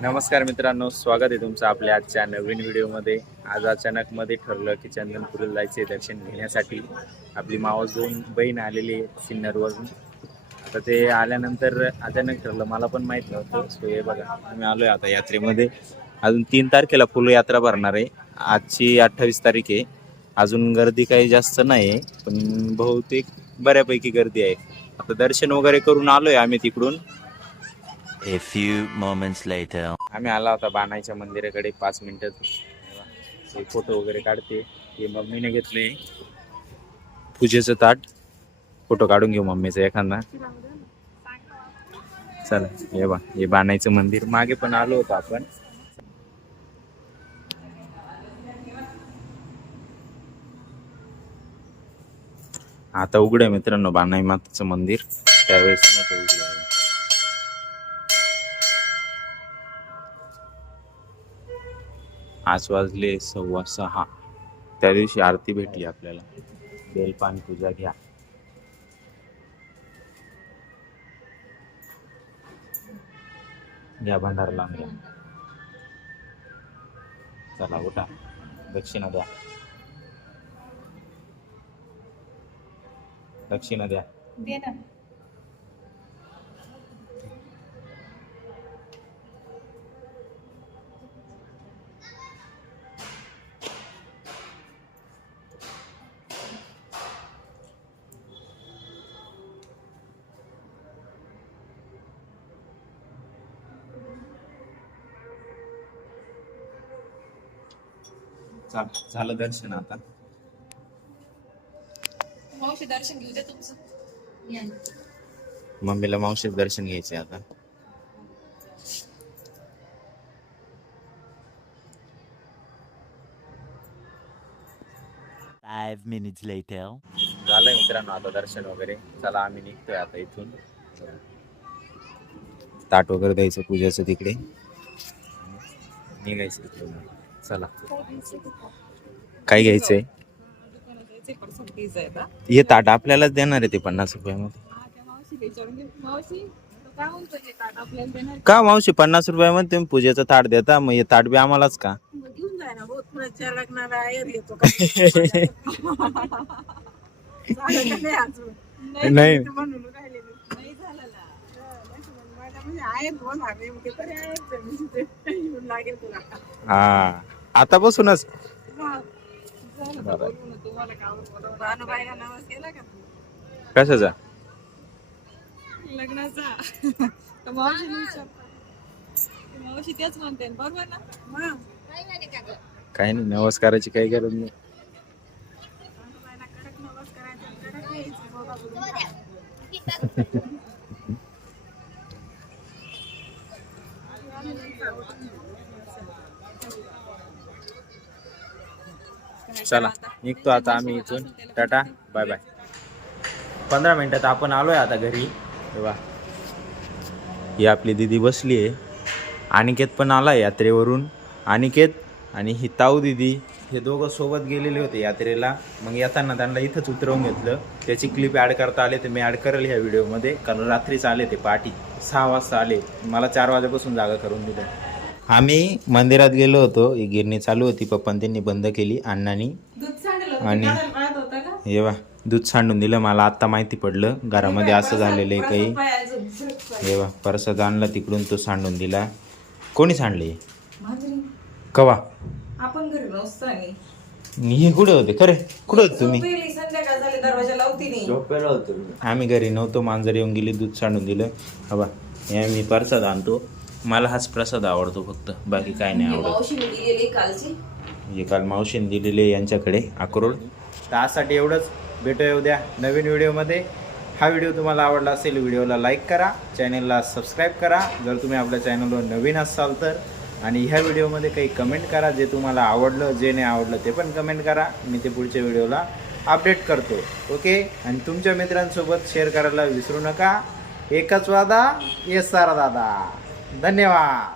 नमस्कार मित्रांनो स्वागत आहे तुमचं आपल्या आजच्या नवीन व्हिडिओमध्ये. आज अचानक मध्ये ठरलं की चंदनपुरीला जायचे दर्शन घेण्यासाठी. आपली मावस दोन बहीण आलेली आहे सिन्नरवरून. आता ते आल्यानंतर अचानक ठरलं मला पण माहीत नव्हतं. सो हे बघा आम्ही आलोय आता यात्रेमध्ये. अजून तीन तारखेला फुलं यात्रा भरणार आहे. आजची अठ्ठावीस तारीख आहे. अजून गर्दी काही जास्त नाही आहे पण बहुतेक बऱ्यापैकी गर्दी आहे. आता दर्शन वगैरे करून आलोय आम्ही तिकडून. A few moments later. आम्ही आला होता बाणाईच्या मंदिराकडे पाच मिनिटात फोटो वगैरे काढते. हे मम्मीने घेतले. पूजेचं ताट. फोटो काढून घेऊ मम्मीचा एखादा. चला हे बा हे बाणाईचं मंदिर. मागे पण आलो होतो आपण. आता उघड आहे मित्रांनो बाणाई माताचं मंदिर. त्यावेळेस नव्हतं उघड आज वाजले सव्वा सहा. त्या दिवशी आरती भेटली आपल्याला. बेलपान पूजा घ्या. घ्या भंडार लावून घ्या चला उठा. दक्षिणा द्या. दक्षिणा द्या. चा- झालं दर्शन आता. मावशी दर्शन घेऊ दे तुमचं. या. ना. मम्मीला मावशीच दर्शन घ्यायचे आता. Five minutes later. झालंय मित्रांनो आता दर्शन वगैरे. चला आम्ही निघतोय आता इथून. ताट वगैरे द्यायचं पूजाचं तिकडे. निघायचं तिकडून चला. काय घ्यायचंय. हे ताट आपल्यालाच देणार आहे ते पन्नास रुपयामध्ये. का मावशी पन्नास रुपयामध्ये तुम्ही पूजेचं ताट देता? मग हे ताट बी आम्हालाच का? नाही. हा, आतापासूनच? कशाचा? लग्नाचा. तर मावशी विचार मावशी तेच म्हणते बरोबर ना? काही नाही नमस्काराची काही गरज नाही. कडक नवस करायचा कडक यायचं चला निघतो आता आम्ही इथून. Tata bye bye. पंधरा मिनिटात आपण आलोय आता घरी. वा ही आपली दिदी बसली आहे. अनिकेत पण आलाय यात्रेवरून. अनिकेत आणि ही ताऊ दिदी हे दोघं सोबत गेलेले होते यात्रेला. मग येताना त्यांना इथंच उतरवून घेतलं. त्याची क्लिप ॲड करता आले तर मी ॲड करेल ह्या व्हिडिओमध्ये कारण रात्रीच आले ते पार्टी सहा वाजता आले. मला चार वाजेपासून जागा करून दिलं आम्ही मंदिरात गेलो होतो. ही गिरणी चालू होती पप्पान त्यांनी बंद केली अण्णांनी. दूध सांडलं होतं, आणि-? हे बा दूध सांडून दिलं. मला आत्ता माहिती पडलं. घरामध्ये असं झालेलं आहे काही. हे बा परसाद आणला तिकडून तो सांडून दिला. कोणी सांडले? कवा? आपण घरी हे कुठे होते? खरे कुठे होते तुम्ही? झोपेली, संध्याकाळ झाली दरवाजा लावती नाही. आम्ही घरी नव्हतो मांजर येऊन गेली दूध सांडून दिलं. हवा हे मी प्रसाद आणतो. मला हाच प्रसाद आवडतो फक्त. बाकी काय नाही आवडत. दिलेली कालची? हे काल मावशीने दिलेले यांच्याकडे अक्रोड. त्यासाठी एवढंच. भेटूया उद्या नवीन व्हिडिओमध्ये. हा व्हिडिओ तुम्हाला आवडला असेल व्हिडिओला लाईक करा. चॅनेलला सबस्क्राईब करा. जर तुम्ही आपल्या चॅनलवर नवीन असाल तर. आणि ह्या व्हिडिओमध्ये काही कमेंट करा जे तुम्हाला आवडलं जे नाही आवडलं ते पण कमेंट करा. मी ते पुढच्या व्हिडिओला अपडेट करतो. ओके आणि तुमच्या मित्रांसोबत शेअर करायला विसरू नका. एकच वादा येस सारा दादा. धन्यवाद